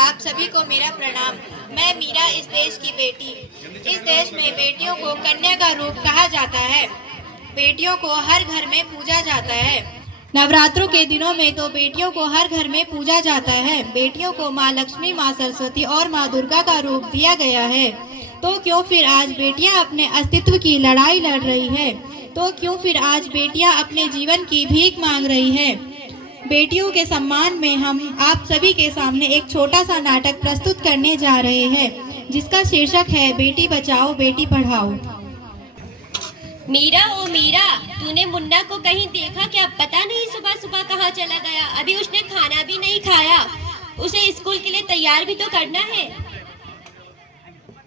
आप सभी को मेरा प्रणाम। मैं मीरा, इस देश की बेटी। इस देश में बेटियों को कन्या का रूप कहा जाता है। बेटियों को हर घर में पूजा जाता है। नवरात्रों के दिनों में तो बेटियों को हर घर में पूजा जाता है। बेटियों को माँ लक्ष्मी, माँ सरस्वती और माँ दुर्गा का रूप दिया गया है। तो क्यों फिर आज बेटियां अपने अस्तित्व की लड़ाई लड़ रही है? तो क्यों फिर आज बेटियां अपने जीवन की भीख मांग रही है? बेटियों के सम्मान में हम आप सभी के सामने एक छोटा सा नाटक प्रस्तुत करने जा रहे हैं, जिसका शीर्षक है बेटी बचाओ बेटी पढ़ाओ। मीरा, ओ मीरा, तूने मुन्ना को कहीं देखा क्या? पता नहीं सुबह सुबह कहाँ चला गया। अभी उसने खाना भी नहीं खाया। उसे स्कूल के लिए तैयार भी तो करना है।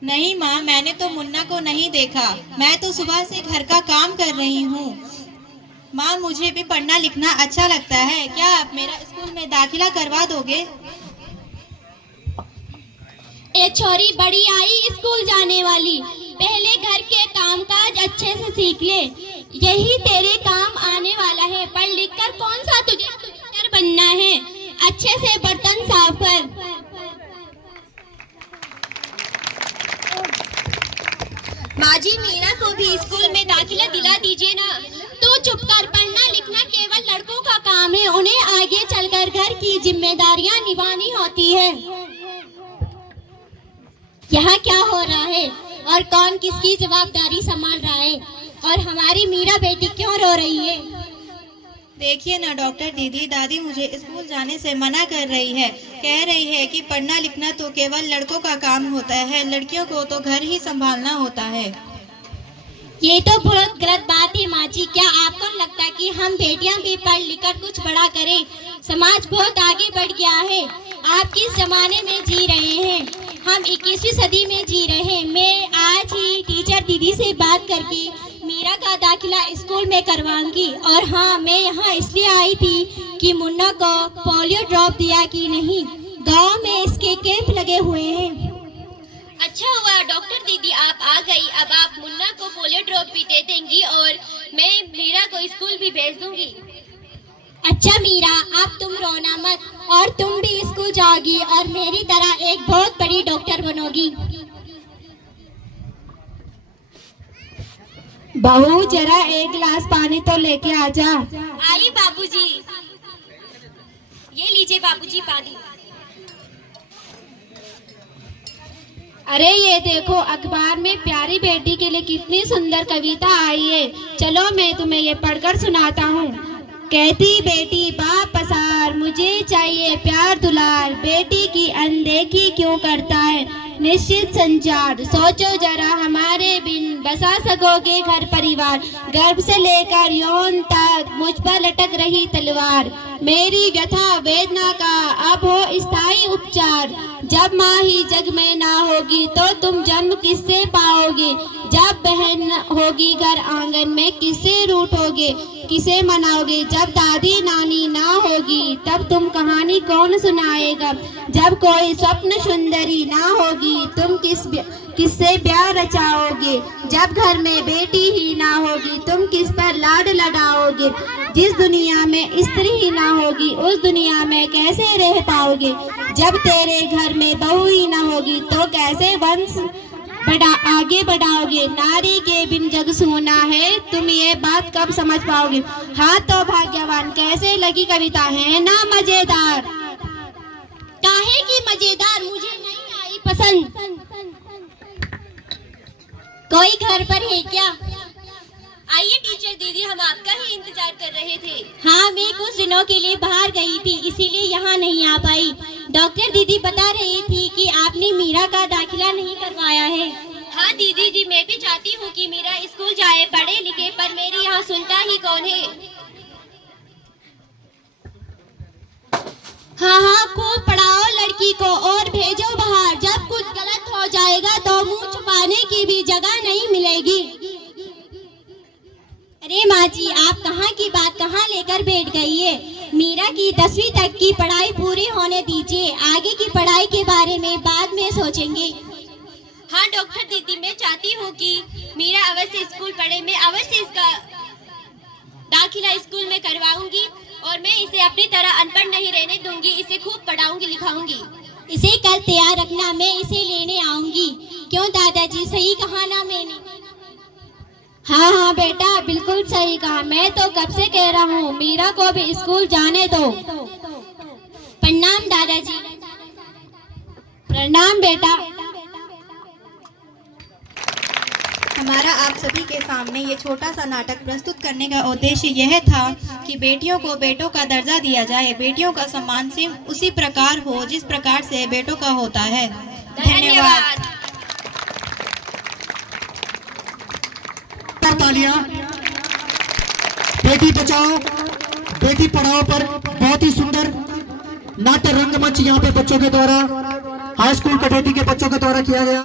नहीं माँ, मैंने तो मुन्ना को नहीं देखा। मैं तो सुबह से घर का काम कर रही हूँ। माँ, मुझे भी पढ़ना लिखना अच्छा लगता है। क्या आप मेरा स्कूल में दाखिला करवा दोगे? ए छोरी बड़ी आई स्कूल जाने वाली, पहले घर के कामकाज अच्छे से सीख ले। यही तेरे काम आने वाला है। पढ़ लिख कर कौन सा तुझे डॉक्टर बनना है। अच्छे से बर्तन साफ कर। माँ जी, मीरा को भी स्कूल में दाखिला दिला दीजिए ना। तू चुप कर। पढ़ना लिखना केवल लड़कों का काम है। उन्हें आगे चलकर घर की जिम्मेदारियां निभानी होती है। यहाँ क्या हो रहा है और कौन किसकी जवाबदारी संभाल रहा है? और हमारी मीरा बेटी क्यों रो रही है? देखिए ना डॉक्टर दीदी, दादी मुझे स्कूल जाने से मना कर रही है। कह रही है कि पढ़ना लिखना तो केवल लड़कों का काम होता है, लड़कियों को तो घर ही संभालना होता है। ये तो बहुत गलत बात है माँ जी। क्या आपको लगता है कि हम बेटियां भी पढ़ लिख कर कुछ बड़ा करें? समाज बहुत आगे बढ़ गया है। आप किस जमाने में जी रहे हैं? हम 21वीं सदी में जी रहे हैं। मैं आज ही टीचर दीदी से बात करके मीरा का दाखिला स्कूल में करवाऊंगी। और हाँ, मैं यहाँ इसलिए आई थी कि मुन्ना को पोलियो ड्रॉप दिया कि नहीं। गांव में इसके कैंप लगे हुए हैं। अच्छा हुआ डॉक्टर दीदी आप आ गई। अब आप मुन्ना को पोलियो ड्रॉप भी दे देंगी और मैं मीरा को स्कूल भी भेज दूंगी। अच्छा मीरा, अब तुम रोना मत और तुम भी स्कूल जाओगी और मेरी तरह एक बहुत बड़ी डॉक्टर बनोगी। बहू, जरा एक गिलास पानी तो लेके आजा। आई बाबूजी। ये लीजिए बाबूजी पानी। अरे ये देखो, अखबार में प्यारी बेटी के लिए कितनी सुंदर कविता आई है। चलो मैं तुम्हें ये पढ़कर सुनाता हूँ। कहती बेटी बाप पसार, मुझे चाहिए प्यार दुलार। बेटी की अनदेखी क्यों करता है निश्चित संचार। सोचो जरा हमारे बिन बसा सकोगे घर परिवार। गर्भ से लेकर यौन तक मुझ पर लटक रही तलवार। मेरी व्यथा वेदना का अब हो स्थायी उपचार। जब माँ ही जग में ना होगी तो तुम जन्म किससे पाओगे। जब बहन होगी घर आंगन में किससे रूठोगे, किसे मनाओगे। जब दादी नानी ना होगी तब तुम कहानी कौन सुनाएगा। जब कोई स्वप्न सुंदरी ना होगी तुम किससे ब्याह रचाओगे। जब घर में बेटी ही ना होगी तुम किस पर लाड लगाओगे। जिस दुनिया में स्त्री ही ना होगी उस दुनिया में कैसे रह पाओगे। जब तेरे घर में बहू ही ना होगी तो कैसे वंश आगे बढ़ाओगे। नारी के बिन जग सूना है, तुम ये बात कब समझ पाओगे। हाँ तो भाग्यवान, कैसे लगी कविता है ना मजेदार। काहे की मजेदार, मुझे नहीं आई पसंद। कोई घर पर है क्या? आइए टीचर दीदी, हम आपका ही इंतजार कर रहे थे। हाँ, मैं कुछ दिनों के लिए बाहर गई थी इसीलिए यहाँ नहीं आ पाई। डॉक्टर दीदी बता रही थी कि आपने मीरा का दाखिला नहीं करवाया है। हाँ दीदी जी, मैं भी चाहती हूँ कि मीरा स्कूल जाए, पढ़े लिखे, पर मेरी यहाँ सुनता ही कौन है। हाँ, खूब पढ़ाओ लड़की को और भेजो बाहर। जब कुछ गलत हो जाएगा तो मुंह छुपाने की भी जगह नहीं मिलेगी। अरे माँ जी, आप कहाँ की बात कहाँ लेकर बैठ गई है। मीरा की 10वीं तक की पढ़ाई पूरी होने दीजिए। आगे की पढ़ाई के बारे में बाद में सोचेंगे। हाँ डॉक्टर दीदी, मैं चाहती हूँ कि मीरा अवश्य स्कूल पढ़े। मैं अवश्य इसका दाखिला स्कूल में करवाऊंगी और मैं इसे अपनी तरह अनपढ़ नहीं रहने दूंगी। इसे खूब पढ़ाऊंगी लिखाऊंगी। इसे कल तैयार रखना, मैं इसे लेने आऊंगी। क्यों दादाजी, सही कहा ना मैंने? हाँ हाँ बेटा, बिल्कुल सही कहा। मैं तो कब से कह रहा हूँ मीरा को भी स्कूल जाने दो। प्रणाम दादाजी। प्रणाम बेटा। हमारा आप सभी के सामने ये छोटा सा नाटक प्रस्तुत करने का उद्देश्य यह था कि बेटियों को बेटों का दर्जा दिया जाए, बेटियों का सम्मान सिर्फ उसी प्रकार हो जिस प्रकार से बेटों का होता है। धन्यवाद। तालियां बेटी बचाओ बेटी पढ़ाओ पर बहुत ही सुंदर नाट्य रंगमंच यहाँ पे बच्चों के द्वारा, हाई स्कूल कटेटी के बच्चों के द्वारा किया गया।